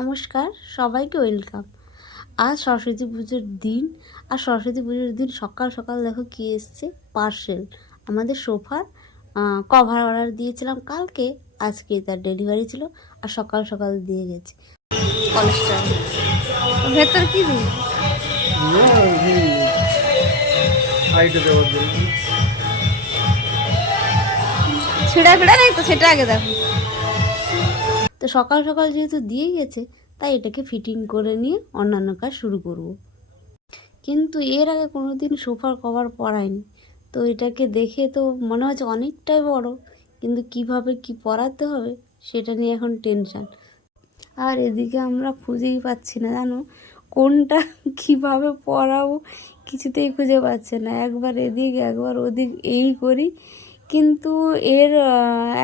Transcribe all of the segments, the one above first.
নমস্কার, সবাইকে ওয়েলকাম। আজ সরস্বতী পুজোর দিন, আর সরস্বতী পুজোর দিন সকাল সকাল দেখো কি এসছে, পার্সেল। আমাদের সোফার কভার অর্ডার দিয়েছিলাম কালকে, আজকে তার ডেলিভারি ছিল আর সকাল সকাল দিয়ে গেছে। কলেস্ট্রল ভেতর কি দিই ছিঁড়া ফিড়া নেই তো, সেটা আগে দেখো। তো সকাল সকাল যেহেতু দিয়ে গেছে, তাই এটাকে ফিটিং করে নিয়ে অন্যান্য কাজ শুরু করব। কিন্তু এর আগে কোনো দিন সোফার কভার পরাইনি, তো এটাকে দেখে তো মনে হচ্ছে অনেকটাই বড়, কিন্তু কিভাবে কি পরাতে হবে সেটা নিয়ে এখন টেনশান। আর এদিকে আমরা খুঁজেই পাচ্ছি না, জানো কোনটা কিভাবে পরাবো, কিছুতেই খুঁজে পাচ্ছে না। একবার এদিক একবার ওদিক এই করি, কিন্তু এর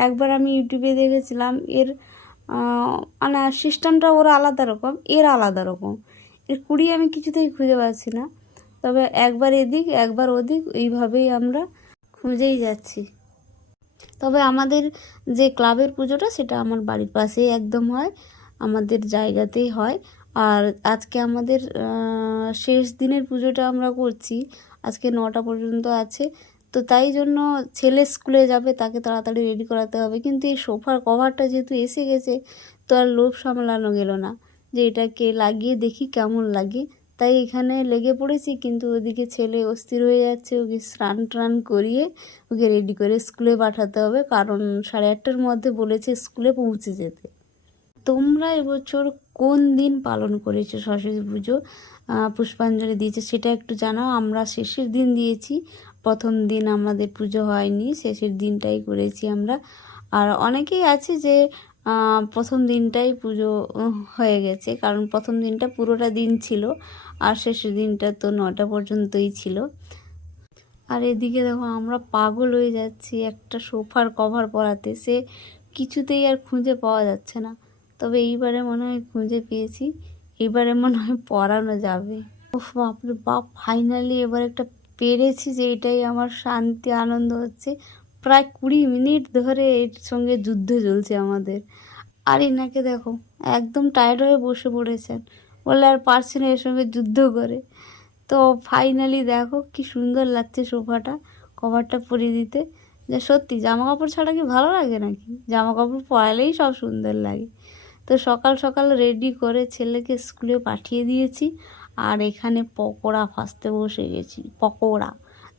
একবার আমি ইউটিউবে দেখেছিলাম, এর মানে সিস্টেমটা ওরা আলাদা রকম, এর আলাদা রকম। এর কুড়ি আমি কিছুতেই খুঁজে পাচ্ছি না। তবে একবার এদিক একবার ওদিক এইভাবেই আমরা খুঁজেই যাচ্ছি। তবে আমাদের যে ক্লাবের পুজোটা, সেটা আমার বাড়ির পাশেই একদম হয়, আমাদের জায়গাতেই হয়। আর আজকে আমাদের শেষ দিনের পুজোটা আমরা করছি, আজকে 9টা পর্যন্ত আছে। তো তাই জন্য ছেলে স্কুলে যাবে, তাকে তাড়াতাড়ি রেডি করাতে হবে। কিন্তু এই সোফার কভারটা যেহেতু এসে গেছে, তো আর লোভ সামলানো গেল না যে এটাকে লাগিয়ে দেখি কেমন লাগে। তাই এখানে লেগে পড়েছি, কিন্তু ওদিকে ছেলে অস্থির হয়ে যাচ্ছে, ওকে স্নান টান করিয়ে ওকে রেডি করে স্কুলে পাঠাতে হবে, কারণ 8:30টার মধ্যে বলেছে স্কুলে পৌঁছে যেতে। তোমরা এবছর কোন দিন পালন করেছো সরস্বতী পুজো, পুষ্পাঞ্জলি দিয়েছে সেটা একটু জানাও। আমরা শেষের দিন দিয়েছি, প্রথম দিন আমাদের পুজো হয়নি, শেষের দিনটাই করেছি আমরা। আর অনেকেই আছে যে প্রথম দিনটাই পুজো হয়ে গেছে, কারণ প্রথম দিনটা পুরোটা দিন ছিল আর শেষের দিনটা তো 9টা পর্যন্তই ছিল। আর এদিকে দেখো আমরা পাগল হয়ে যাচ্ছি একটা সোফার কভার পরাতে, সে কিছুতেই আর খুঁজে পাওয়া যাচ্ছে না। তবে এইবারে মনে হয় খুঁজে পেয়েছি, এইবারে মনে হয় পরানো যাবে। উফ বাপরে বাপ, ফাইনালি এবার একটা পেরেছি, যে এটাই আমার শান্তি আনন্দ হচ্ছে। প্রায় 20 মিনিট ধরে এর সঙ্গে যুদ্ধ চলছে আমাদের। আর এনাকে দেখো একদম টায়ার্ড হয়ে বসে পড়েছেন, বলে আর পারছি না এর সঙ্গে যুদ্ধ করে। তো ফাইনালি দেখো কি সুন্দর লাগছে সোফাটা, কভারটা পরিয়ে দিতে। যে সত্যি জামা কাপড় ছাড়া কি ভালো লাগে নাকি, জামা কাপড় পরালেই সব সুন্দর লাগে। তো সকাল সকাল রেডি করে ছেলেকে স্কুলে পাঠিয়ে দিয়েছি, আর এখানে পকোড়া ভাজতে বসে গেছি। পকোড়া,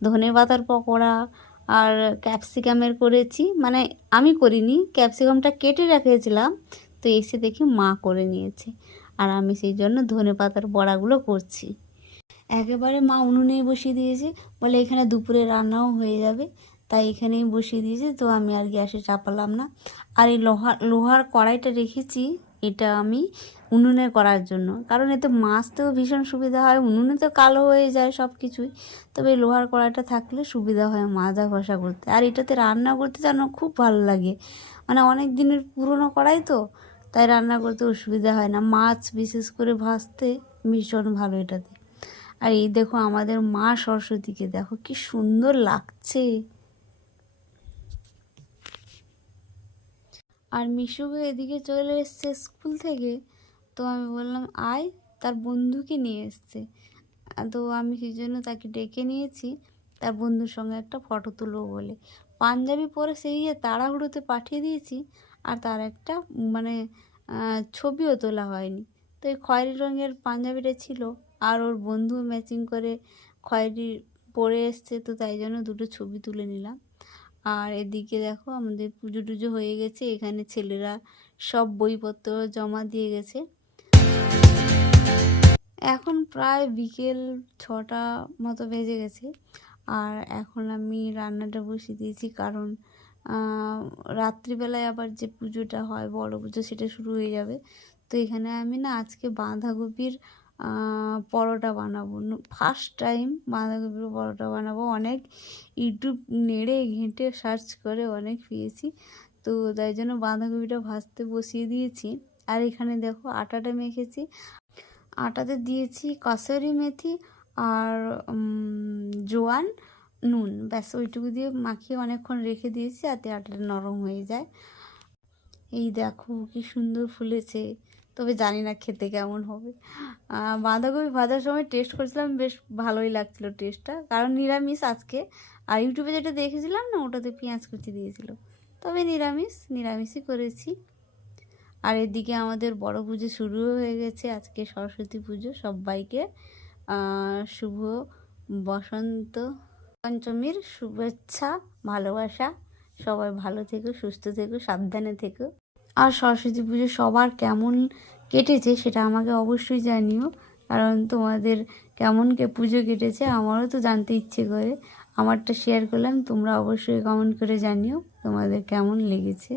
ধনেপাতার পকোড়া আর ক্যাপসিকামের করেছি, মানে আমি করিনি, ক্যাপসিকামটা কেটে রেখেছিলাম, তো এসে দেখি মা করে নিয়েছে, আর আমি সেই জন্য ধনেপাতার বড়াগুলো করছি। একেবারে মা উনুনেই বসিয়ে দিয়েছে, বলে এখানে দুপুরে রান্নাও হয়ে যাবে, তাই এখানেই বসিয়ে দিয়েছে। তো আমি আর গ্যাসে চাপালাম না। আর এই লোহার কড়াইটা রেখেছি, এটা আমি উনুনে করার জন্য, কারণ এতে মাছতেও ভীষণ সুবিধা হয়। উনুনে তো কালো হয়ে যায় সব কিছুই, তবে এই লোহার কড়াইটা থাকলে সুবিধা হয় মাজা ঘষা করতে। আর এটাতে রান্না করতে যেন খুব ভালো লাগে, মানে অনেক দিনের পুরনো কড়াই তো, তাই রান্না করতে অসুবিধা হয় না, মাছ বিশেষ করে ভাজতে ভীষণ ভালো এটাতে। আর এই দেখো আমাদের মা সরস্বতীকে দেখো কি সুন্দর লাগছে। আর মিশুকে এদিকে চলে এসছে স্কুল থেকে, তো আমি বললাম আয়, তার বন্ধুকে নিয়ে এসছে। তো আমি সেই জন্য তাকে ডেকে নিয়েছি, তার বন্ধুর সঙ্গে একটা ফটো তুলবো বলে। পাঞ্জাবি পরে সেই তাড়াহুড়োতে পাঠিয়ে দিয়েছি, আর তার একটা মানে ছবিও তোলা হয়নি। তো এই খয়েরি রঙের পাঞ্জাবিটা ছিল, আর ওর বন্ধু ম্যাচিং করে খয়েরি পরে এসছে, তো তাই জন্য দুটো ছবি তুলে নিলাম। আর এদিকে দেখো আমাদের পুজো টুজো হয়ে গেছে, এখানে ছেলেরা সব বইপত্র জমা দিয়ে গেছে। এখন প্রায় বিকেল 6টা মতো বেজে গেছে, আর এখন আমি রান্নাটা বসিয়ে দিয়েছি, কারণ রাত্রিবেলায় আবার যে পুজোটা হয় বড় পুজো, সেটা শুরু হয়ে যাবে। তো এখানে আমি না আজকে বাঁধাকপির পরোটা বানাবো, ফার্স্ট টাইম বাঁধাকপির পরোটা বানাবো। অনেক ইউটিউব নেড়ে ঘেঁটে সার্চ করে অনেক পেয়েছি, তো তাই জন্য বাঁধাকপিটা ভাজতে বসিয়ে দিয়েছি। আর এখানে দেখো আটাটা মেখেছি, আটাতে দিয়েছি কসুরি মেথি আর জোয়ান, নুন, ব্যাস ওইটুকু দিয়ে মাখিয়ে অনেকক্ষণ রেখে দিয়েছি, যাতে আটাটা নরম হয়ে যায়। এই দেখো কি সুন্দর ফুলেছে। তবে জানি না খেতে কেমন হবে। বাঁধাকপি ভাজার সময় টেস্ট করেছিলাম, বেশ ভালোই লাগছিলো টেস্টটা, কারণ নিরামিষ আজকে। আর ইউটিউবে যেটা দেখেছিলাম না, ওটাতে পেঁয়াজ কুচি দিয়েছিল, তবে নিরামিষই করেছি। আর এদিকে আমাদের বড় পুজো শুরু হয়ে গেছে, আজকে সরস্বতী পুজো। সবাইকে শুভ বসন্ত পঞ্চমীর শুভেচ্ছা, ভালোবাসা। সবাই ভালো থেকো, সুস্থ থেকো, সাবধানে থেকো। আর সরস্বতী পুজো সবার কেমন কেটেছে সেটা আমাকে অবশ্যই জানিও, কারণ তোমাদের কেমন পুজো কেটেছে আমারও তো জানতে ইচ্ছে করে। আমারটা শেয়ার করলাম, তোমরা অবশ্যই কমেন্ট করে জানিও তোমাদের কেমন লেগেছে।